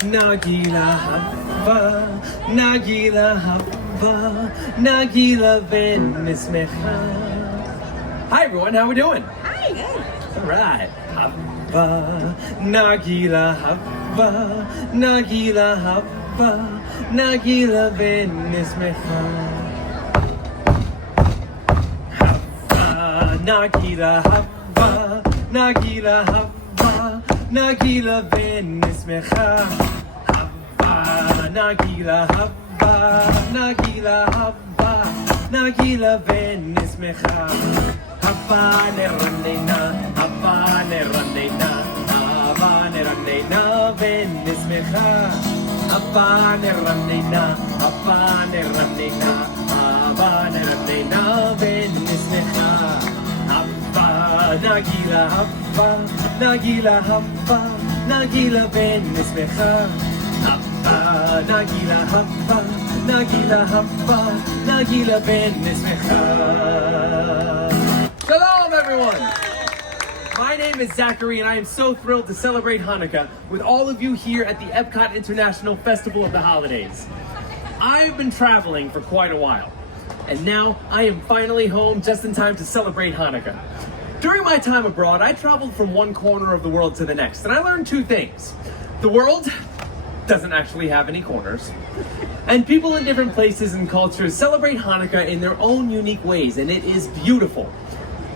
Nagila hava, Nagila hava, Nagila v'nismecha. Hi everyone, how we doing? Hi, good. All right. Hava, Nagila hava, Nagila hava, Nagila v'nismecha. Nagila hava, Nagila hava, Nagila v'nismecha. Hava, Nagila hava, Nagila hava, Nagila v'nismecha. Hava neranena, hava neranena, hava neranena v'nismecha. Hava neranena, hava neranena, hava neranena v'nismecha. Nagila hava, Nagila hava, Nagila v'nismecha. Hava, Nagila hava, Nagila hava, Nagila v'nismecha. Shalom everyone! My name is Zachary and I am so thrilled to celebrate Hanukkah with all of you here at the Epcot International Festival of the Holidays. I've been traveling for quite a while, and now I am finally home just in time to celebrate Hanukkah. During my time abroad, I traveled from one corner of the world to the next, and I learned two things. The world doesn't actually have any corners, and people in different places and cultures celebrate Hanukkah in their own unique ways, and it is beautiful.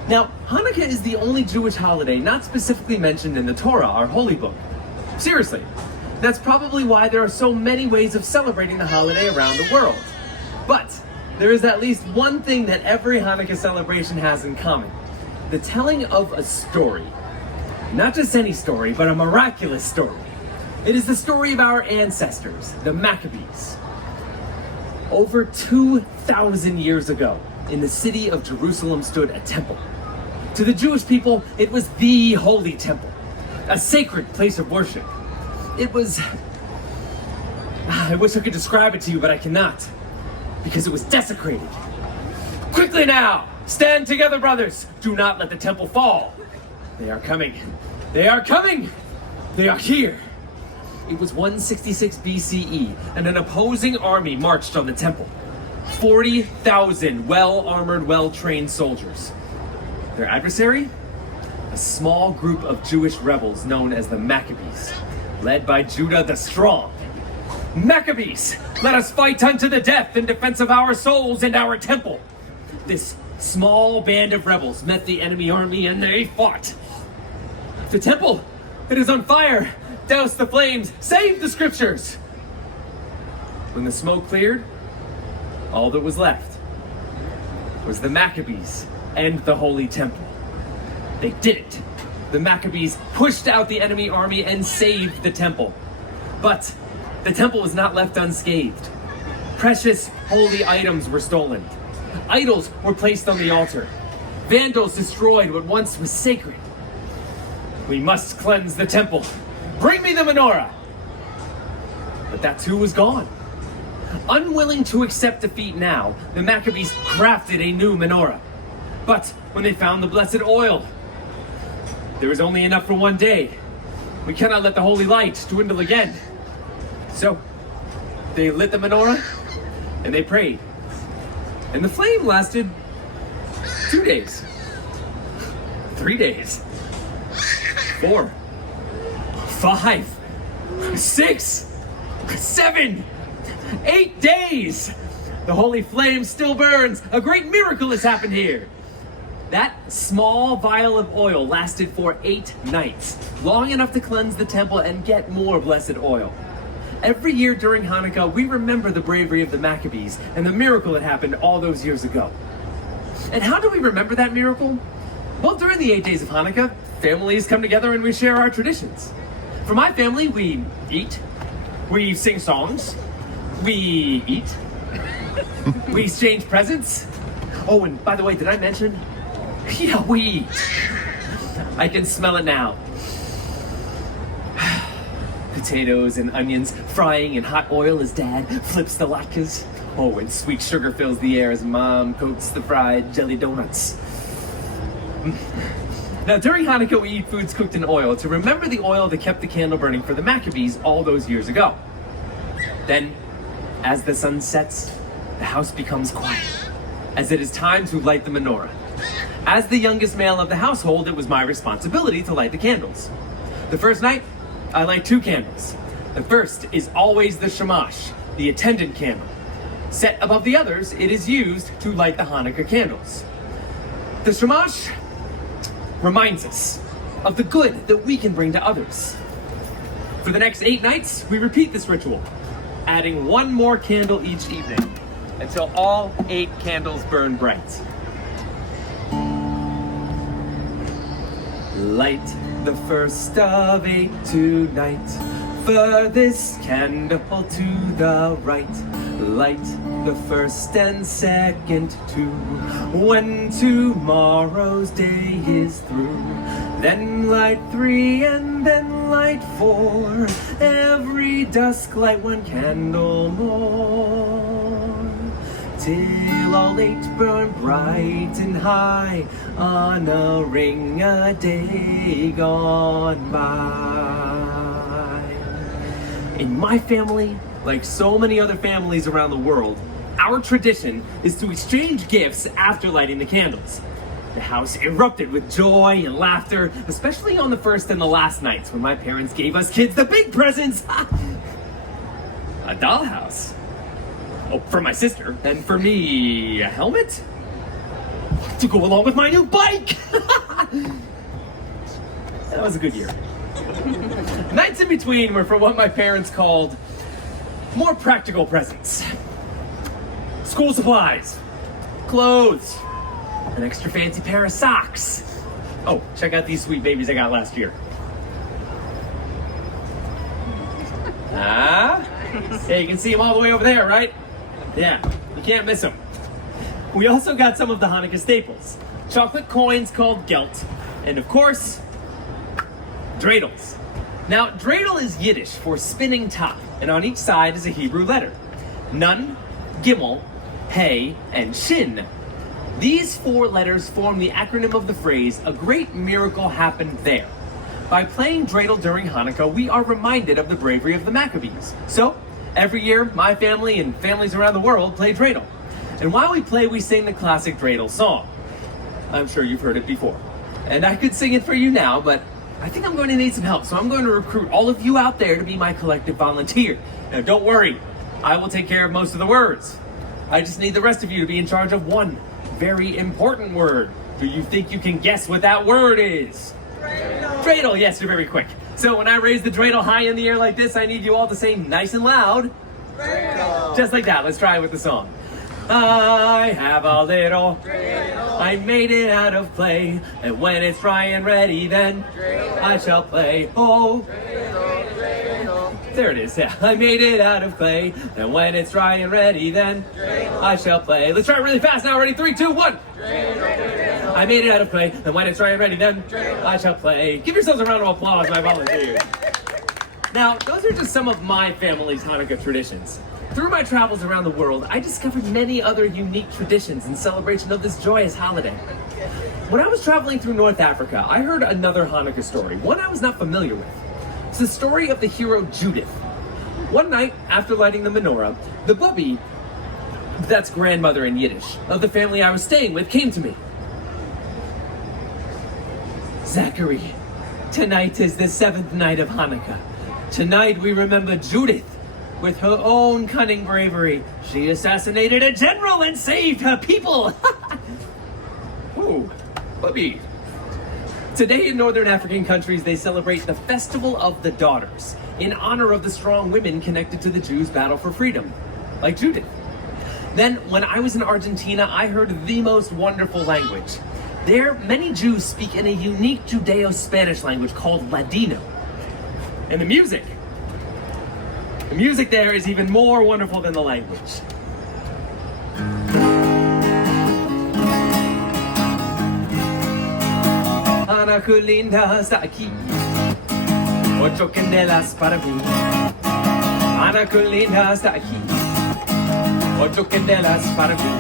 Now, Hanukkah is the only Jewish holiday not specifically mentioned in the Torah, our holy book. Seriously, that's probably why there are so many ways of celebrating the holiday around the world. But there is at least one thing that every Hanukkah celebration has in common: the telling of a story. Not just any story, but a miraculous story. It is the story of our ancestors, the Maccabees. Over 2,000 years ago, in the city of Jerusalem stood a temple. To the Jewish people, it was the holy temple, a sacred place of worship. It was... I wish I could describe it to you, but I cannot, because it was desecrated. Quickly now! Stand together, brothers! Do not let the temple fall! They are coming! They are coming! They are here! It was 166 BCE, and an opposing army marched on the temple. 40,000 well-armored, well-trained soldiers. Their adversary? A small group of Jewish rebels known as the Maccabees, led by Judah the Strong. Maccabees! Let us fight unto the death in defense of our souls and our temple! This small band of rebels met the enemy army and they fought. The temple, it is on fire! Douse the flames! Save the scriptures! When the smoke cleared, all that was left was the Maccabees and the Holy Temple. They did it! The Maccabees pushed out the enemy army and saved the temple. But the temple was not left unscathed. Precious holy items were stolen. Idols were placed on the altar. Vandals destroyed what once was sacred. We must cleanse the temple. Bring me the menorah! But that too was gone. Unwilling to accept defeat now, the Maccabees crafted a new menorah. But when they found the blessed oil, there was only enough for one day. We cannot let the holy light dwindle again. So they lit the menorah and they prayed. And the flame lasted 2 days, 3 days, 4, 5, 6, 7, 8 days. The holy flame still burns. A great miracle has happened here. That small vial of oil lasted for 8 nights, long enough to cleanse the temple and get more blessed oil. Every year during Hanukkah, we remember the bravery of the Maccabees and the miracle that happened all those years ago. And how do we remember that miracle? Well, during the 8 days of Hanukkah, families come together and we share our traditions. For my family, we eat, we sing songs, we eat, we exchange presents. Oh, and by the way, did I mention? Yeah, we eat. I can smell it now. Potatoes and onions frying in hot oil as Dad flips the latkes. Oh, and sweet sugar fills the air as Mom coats the fried jelly donuts. Now, during Hanukkah, we eat foods cooked in oil to remember the oil that kept the candle burning for the Maccabees all those years ago. Then, as the sun sets, the house becomes quiet, as it is time to light the menorah. As the youngest male of the household, it was my responsibility to light the candles. The first night, I light 2 candles. The first is always the shamash, the attendant candle. Set above the others, it is used to light the Hanukkah candles. The shamash reminds us of the good that we can bring to others. For the next 8 nights, we repeat this ritual, adding 1 more candle each evening until all 8 candles burn bright. Light the first of 8 tonight, furthest candle to the right. Light the first and second too, when tomorrow's day is through. Then light 3 and then light 4, every dusk light 1 candle more, till all 8 burn bright and high, honoring a day gone by. In my family, like so many other families around the world, our tradition is to exchange gifts after lighting the candles. The house erupted with joy and laughter, especially on the first and the last nights when my parents gave us kids the big presents. A dollhouse. Oh, for my sister. And for me, a helmet? To go along with my new bike! That was a good year. Nights in between were for what my parents called more practical presents. School supplies, clothes, an extra fancy pair of socks. Oh, check out these sweet babies I got last year. Yeah, you can see them all the way over there, right? Yeah, you can't miss them. We also got some of the Hanukkah staples. Chocolate coins called gelt, and of course, dreidels. Now, dreidel is Yiddish for spinning top, and on each side is a Hebrew letter. Nun, Gimel, Hey, and Shin. These 4 letters form the acronym of the phrase, "A great miracle happened there." By playing dreidel during Hanukkah, we are reminded of the bravery of the Maccabees. So, every year, my family and families around the world play dreidel. And while we play, we sing the classic dreidel song. I'm sure you've heard it before. And I could sing it for you now, but I think I'm going to need some help, so I'm going to recruit all of you out there to be my collective volunteer. Now, don't worry, I will take care of most of the words. I just need the rest of you to be in charge of one very important word. Do you think you can guess what that word is? Dreidel. Dreidel, yes, you're very quick. So when I raise the dreidel high in the air like this, I need you all to say nice and loud. Dreidel. Just like that. Let's try it with the song. I have a little dreidel. I made it out of clay, and when it's dry and ready, then dreidel. I shall play. Oh, dreidel, dreidel. There it is. Yeah, I made it out of clay, and when it's dry and ready, then dreidel. I shall play. Let's try it really fast now. Ready? 3, 2, 1. Dreidel, dreidel. I made it out of clay, and when it's dry and ready, then dreidel. I shall play. Give yourselves a round of applause, my volunteers. Now, those are just some of my family's Hanukkah traditions. Through my travels around the world, I discovered many other unique traditions in celebration of this joyous holiday. When I was traveling through North Africa, I heard another Hanukkah story, one I was not familiar with. It's the story of the hero Judith. One night, after lighting the menorah, the bubby, that's grandmother in Yiddish, of the family I was staying with came to me. Zachary, tonight is the 7th night of Hanukkah. Tonight we remember Judith. With her own cunning bravery, she assassinated a general and saved her people. Ooh, bubby. Today in northern African countries, they celebrate the Festival of the Daughters in honor of the strong women connected to the Jews' battle for freedom, like Judith. Then, when I was in Argentina, I heard the most wonderful language. There, many Jews speak in a unique Judeo-Spanish language called Ladino. And the music there is even more wonderful than the language. Hanukkah linda está aquí, 8 candelas para mí. Hanukkah linda está aquí, 8 candelas para mí.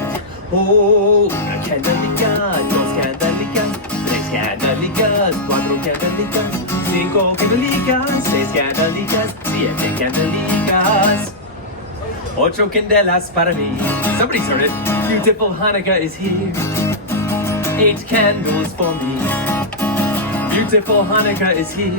Oh, una candelica, 2 candelicas, 3 candelicas. candelicas, cuatro candelicas, cinco candelicas, seis candelicas, siete candelicas. Ocho candelas para mí. Somebody's heard it. Beautiful Hanukkah is here. 8 candles for me. Beautiful Hanukkah is here.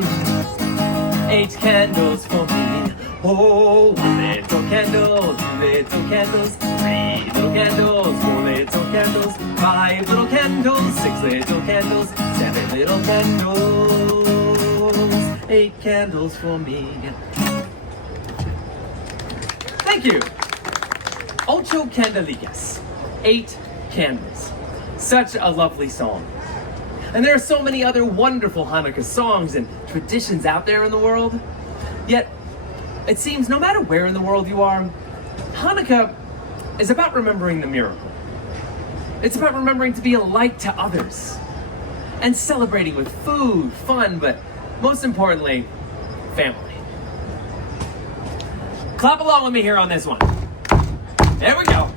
8 candles for me. Oh, 1 little candle, 2 little candles, 3 little candles, 4 little candles, 5 little candles, 6 little candles, 7 little candles, 8 candles for me. Thank you. Ocho candelicas. 8 candles. Such a lovely song. And there are so many other wonderful Hanukkah songs and traditions out there in the world. Yet, it seems no matter where in the world you are, Hanukkah is about remembering the miracle. It's about remembering to be a light to others. And celebrating with food, fun, but most importantly, family. Clap along with me here on this one. There we go.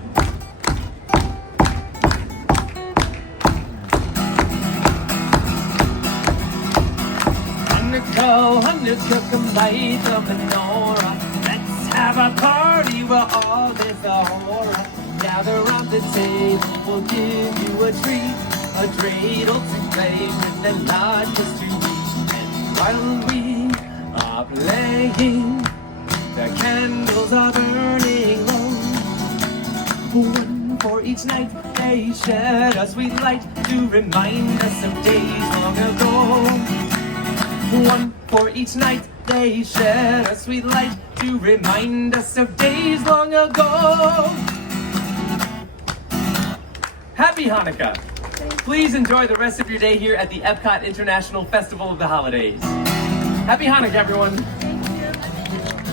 Hanukkah, come light the menorah. Let's have a party where all is the horror. Gather around the table, we'll give you a treat. A dreidel to play with and latkes to eat. And while we are playing, the candles are burning low. 1 for each night they shed a sweet light to remind us of days long ago. 1 for each night they shed a sweet light to remind us of days long ago. Happy Hanukkah! Please enjoy the rest of your day here at the Epcot International Festival of the Holidays. Happy Hanukkah, everyone! Thank you.